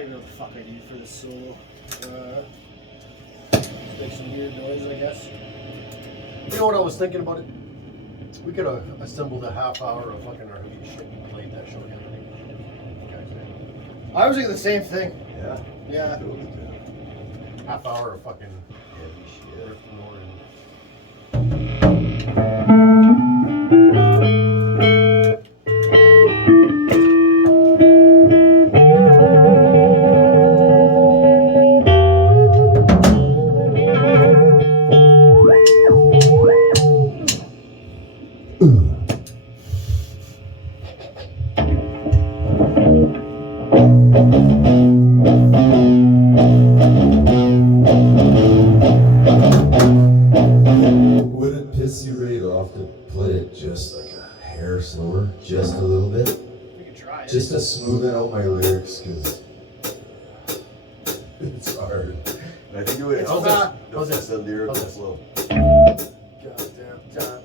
don't even know what the fuck I need for this solo. Make some weird noise, I guess. You know what I was thinking about it? We could have assembled a half hour of fucking our shit and played that show the other night. You guys did. I was thinking the same thing. Yeah. Yeah. Half hour of fucking Heavy shit. drifting over and Would it piss you right off to play it just like a hair slower, just a little bit? We could try it. Just to smoothen out my lyrics, because it's hard. I think it would It's help not- us the lyrics how's it? slow. Goddamn time.